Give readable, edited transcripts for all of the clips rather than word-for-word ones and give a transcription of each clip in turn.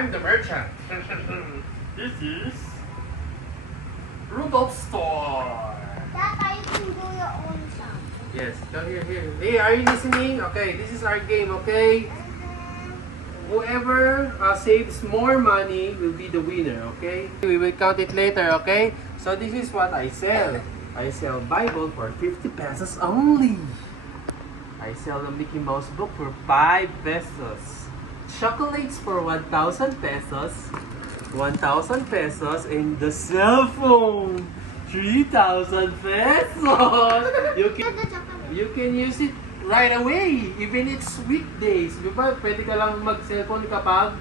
I'm the merchant. This is Rudolph's store. Dad, you can do your own song. Yes, come here. Hey, are you listening? Okay, this is our game, okay? Whoever saves more money will be the winner, okay? We will count it later, okay? So this is what I sell. I sell Bible for 50 pesos only. I sell the Mickey Mouse book for 5 pesos. Chocolates for 1,000 pesos. 1,000 pesos. And the cell phone, 3,000 pesos. You can use it right away. Even it's weekdays. Di ba? Pwede ka lang mag-cellphone kapag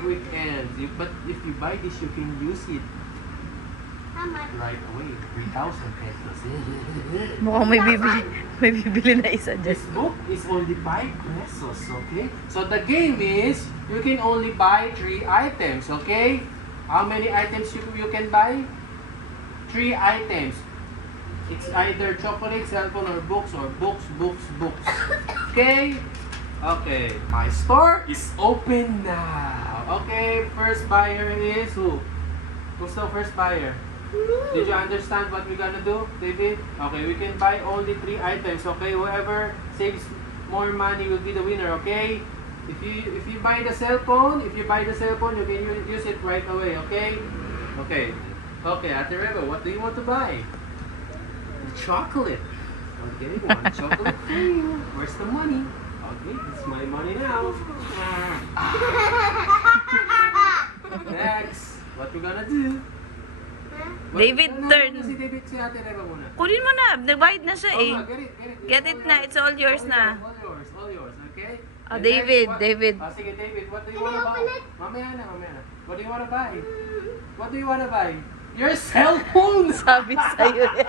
weekends. But if you buy this, you can use it right away. 3,000 pesos. Mukhang may bibili na isa dyan. This book is only 5 pesos, okay? So the game is, you can only buy 3 items, okay? How many items you can buy? 3 items. It's either chocolate, cell phone, or books, books. Okay? Okay. My store is open now. Okay, first buyer is who? Who's the first buyer? Did you understand what we're gonna do, David? Okay, we can buy only 3 items, okay? Whoever saves more money will be the winner, okay? If you buy the cell phone, you can use it right away, okay? Okay. Okay, Ate Reba, what do you want to buy? The chocolate. Okay, one chocolate for you. Where's the money? Okay, it's my money now. Next, what we gonna do? David, turn. Si David, si Ate Reba muna. Kunin mo na. Nag-bayad na siya eh. Get it. Get it na. It's all yours na. All yours, okay? Oh, And David, next, David. Sige, David, what do you Can I wanna buy? open it? Mamaya na. What do you wanna buy? What do you wanna buy? Your cell phone! Sabi sa'yo eh.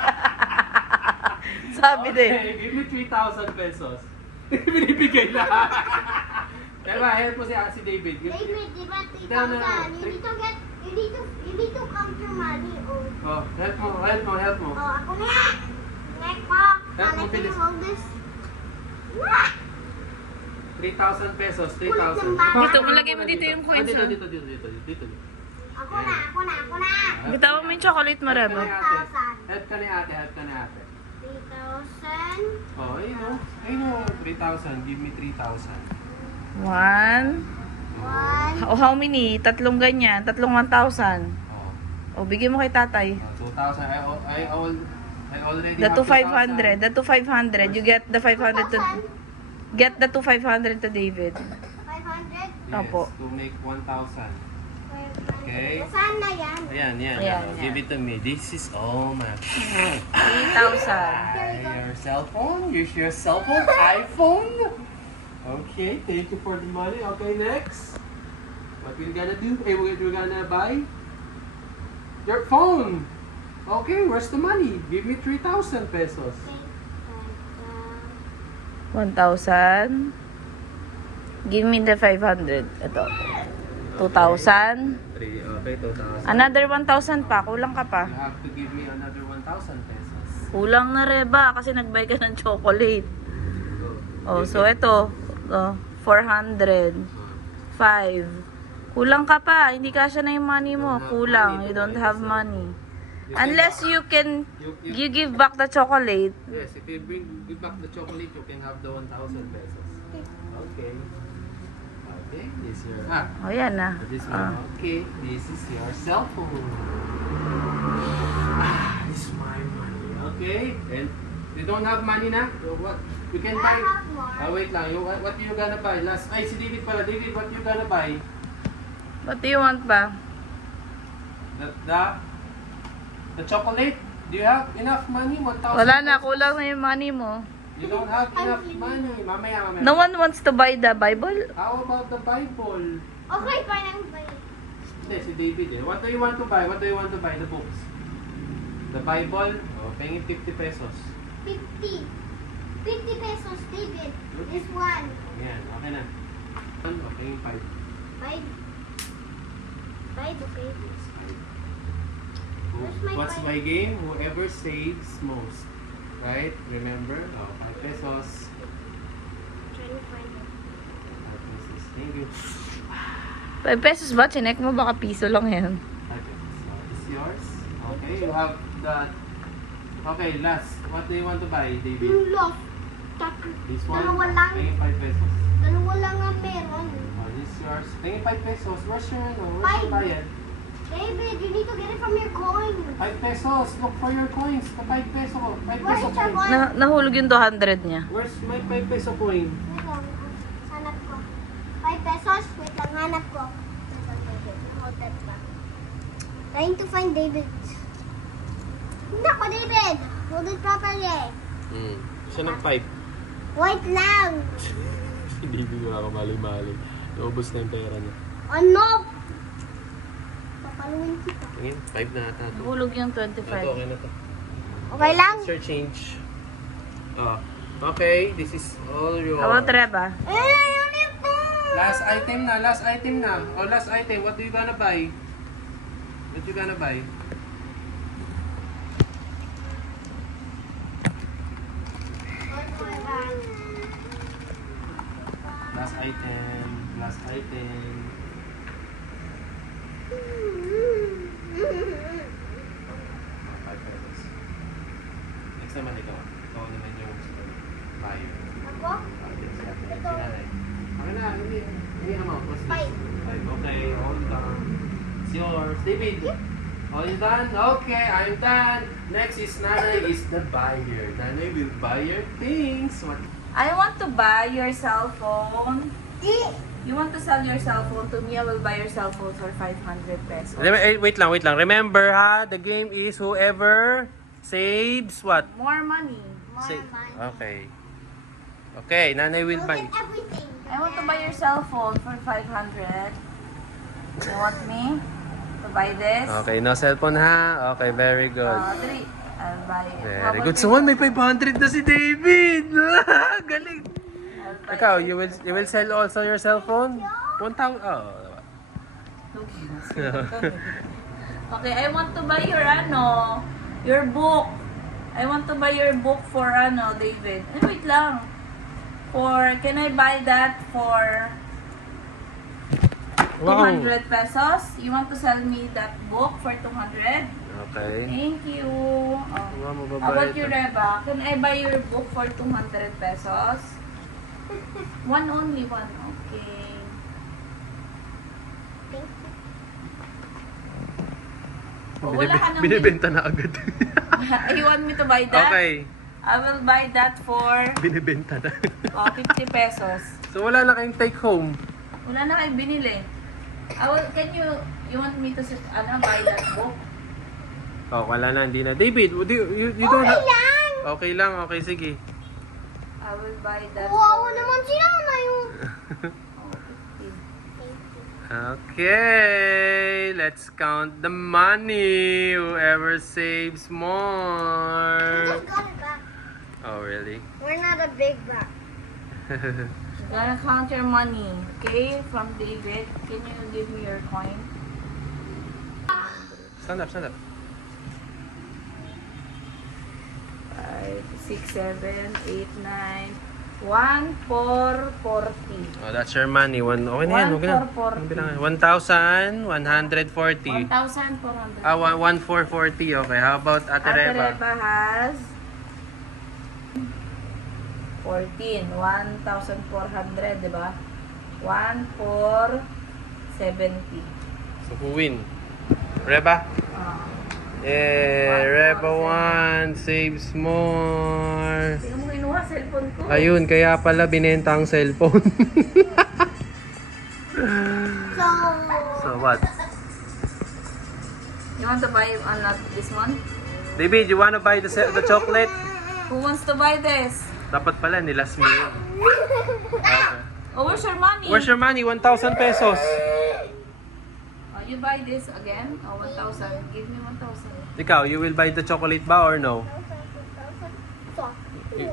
Sabi din. Okay, give me 3,000 pesos. Binibigay na. Diba, help mo si David. David, di ba No. 3,000? You need to count your money. Oh, help mo. Oh, ako na! Next mo. Help mo, Can bilis. you hold this? 3,000 pesos, 3,000. Dito, malagay mo dito yung coins, Dito. Ako na. Bitawan mo yung chocolate mo, Reba. Help ka ni ate. 3,000. Oh, ayun o. 3,000. Give me 3,000. 1. One. O how many? Tatlong ganyan. Tatlong 1,000. Oh. O, bigyan mo kay tatay. 2,000. I already The have 2,500. The 2,500. You get the 500 to... Get the 2,500 to David. 500. Yes, Opo. to make 1,000. Okay. Saan na yan? Ayan. Give it to me. This is all my... 3,000. Your cell phone? Use your cell phone? iPhone? Okay, thank you for the money. Okay, next. What we're gonna do? We're gonna buy your phone. Okay, where's the money? Give me 3,000 pesos. 1,000. Give me the 500. Ito. 2,000. Okay, 2,000. Another 1,000 pa. Kulang ka pa. You have to give me another 1,000 pesos. Kulang na, Reba, kasi nag-buy ka ng chocolate. Oh, so ito. 400. 5. Kulang ka pa. Hindi kasya na yung money mo. Kulang. You don't have money. Unless you can, you give back the chocolate. Yes, if you give back the chocolate, you can have the 1,000 pesos. Okay. Okay, this is your... Oh, yan na. This one. Okay, this is your cell phone. This is my money. Okay, and you don't have money na? So what? You can buy... I have more. Wait lang. What you gonna buy? Si David pala. David, what you gonna buy? What do you want pa? The chocolate? Do you have enough money? 1,000? Wala na. Kulang na yung money mo. You don't have enough money. Mamaya. No one wants to buy the Bible? How about the Bible? Okay, parang Hindi, si David eh. What do you want to buy? The books. The Bible? Oh, paying 50 pesos. 50 pesos, David. This one. Yan, okay na. Okay, 5. 5, okay. Yes, 5. Where's my What's five? my game? Whoever saves most. Right? Remember? Oh, 5 pesos. I'm trying to find it. 5 pesos. Thank you. 5 pesos ba? Chinek mo baka piso lang yan. Okay, so this yours. Okay, you have that. Okay, last. What do you want to buy, David? Yung lost. This one? Dalawa lang. Tingin 5 pesos. Dalawa lang ang meron. Oh, this is yours. Tingin 5 pesos. Where's your, where's Five. your bayad? David, you need to get it from your coin. 5 pesos. Look for your coins. The 5 peso. 5 Where's peso your coin. coin? Nahulog yung 200 niya. Where's my 5 peso coin? Wait lang, hanap ko. 5 pesos? Wait lang, hanap ko. Hold that back. Trying to find David's. Nako, David! Hold it properly. Siya ng 5. Wait lang. Si David wala ka mali-mali. Naubos na yung pera niya. Ano? Papaluin kita. Tingin, 5 na ata. Nahulog yung Ito, 25. okay na to. Okay lang? It's your change. Oh. Okay, this is all your... How about Reba? Ayun ito! Last item na, last item na. Oh, last item. What do you gonna buy? What you gonna buy? Last item. Last item. Oh, 5 pesos. Next naman ikaw. Ikaw naman yung buyer. Ako? Ito. Akin na, hindi amount. What's this? Five. 5. Okay, all done. It's yours. David, all done? Okay, I'm done. Next is Nanay is the buyer. Nanay will buy your things. What? I want to buy your cell phone. Di. You want to sell your cell phone to me? I will buy your cell phone for 500 pesos. Wait lang. Remember ha, the game is whoever saves what? More money. More Sa- money. Okay. Okay, Nanay will Look buy. at everything. I want to buy your cell phone for 500. You want me to buy this? Okay, no cellphone ha. Okay, very good. Three. I'll buy it. How Very about good. you? So, may 500 na si David. Galing. I'll buy Ikaw, it. you will sell also your cell phone? 1,000. Oh. Okay, I want to buy your your book. I want to buy your book for David. Wait lang. Can I buy that for 200 pesos? You want to sell me that book for 200? Okay. Thank you. Oh. Wow, How mababayad about you, na. Reba? Can I buy your book for 200 pesos? One only one. Okay. Oh, wala ka nang Binibenta na agad. You want me to buy that? Okay. I will buy that for Binibenta na. 50 pesos. So, wala na kayong take home. Wala na kayo binili. Can you want me to buy that book? Oh, wala na. Hindi na. David, you don't Okay have... lang. Okay lang. Okay, sige. I will buy that Wow for... naman sila na yung... Oh, 50. Okay. Let's count the money. Whoever saves We more. just got it back. Oh, really? We're not a big back. Gonna count your money, okay? From David. Can you give me your coin? Stand up, stand up. 5, 6, 7, 8, 9, 1, 4, 40. Oh, that's your money. Okay na yan. Okay na. 1,440. 1,140. 1,400. 1,440. Okay. How about Ate Ate Reba? Reba has 14. 1,400, di ba? 1,470. So, who win? Reba? Reba won. Saves more. Tingnan mo kinuha cellphone ko. Ayun, kaya pala binenta ang cellphone. So... So, what? You want to buy this one? David, you wanna buy the chocolate? Who wants to buy this? Dapat pala, nilas mo yun. Okay. Oh, where's your money? Where's your money? 1,000 pesos. Oh, you buy this again? Oh, 1,000. Give me 1,000. Ikaw, you will buy the chocolate ba or no?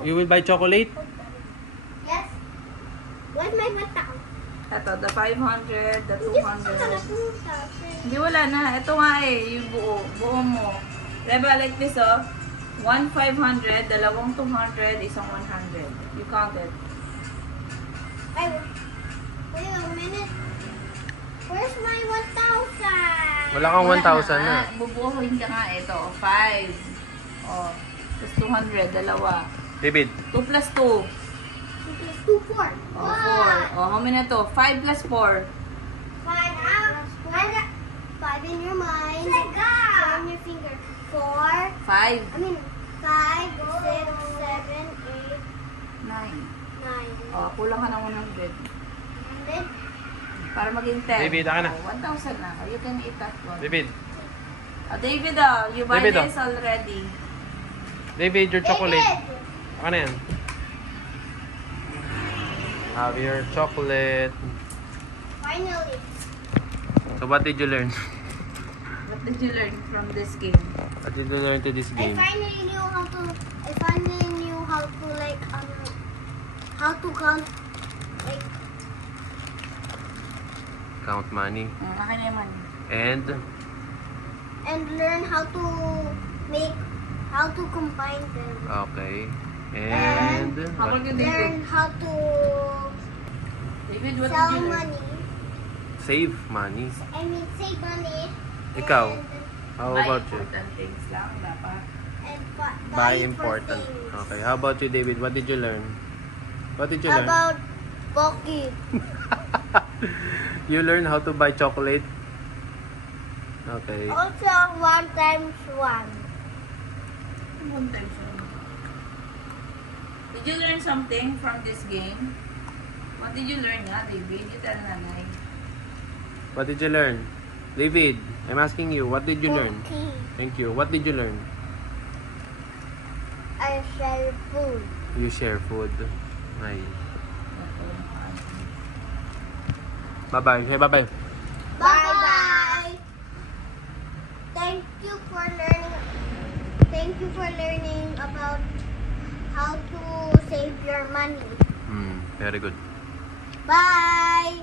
You will buy chocolate? Yes. Where's my mata? Ito, the 500, the Hindi pa ka 200. napunta. Hindi, wala na. Ito nga yung buo. Buo mo. Reba, like this, oh. 1,500, dalawang 200, isang 100. You count it. Ay, wait a minute. Where's my 1,000? Wala kang 1,000 na. Bubuhuin ka nga ito. 5. Oh. Plus 200, dalawa. David. 2 plus 2. 2 plus 2, 4. Oh, 4. Oh, how many na to? 5 plus 4. 5 out. 5 in your mind. 4 in your finger. 4. 5. 5, 6, 7, 8, 9. 9. Oh, kulang ka ng 100. And then, Para maging 10. David, aka na. Oh, 1,000 na. You can eat that one. David. David, you buy David, this already. David, your chocolate. David! Ano yan? Have your chocolate. Finally. So what did you learn? What did you learn from this game? What did you learn to this I game? finally knew how to like how to count like Count money. Akin na yung money. and learn how to combine them. Okay. And How about you, David? Learn how to David, what sell did you learn? money. save money. I mean save money. Ikaw? And, How Buy about you? important things lang, dapat. and Buy for important. things. Okay. How about you, David? What did you learn? What did you learn? About pocket. You learn how to buy chocolate? Okay. Also 1 times 1. One time siya. Did you learn something from this game? What did you learn nga, David? You tell nanay. What did you learn? David, I'm asking you, what did you learn? Cookie. Thank you. What did you learn? I share food. You share food. Ay. Bye-bye. Say bye-bye. Bye bye. Thank you for learning. Thank you for learning about how to save your money. Very good. Bye.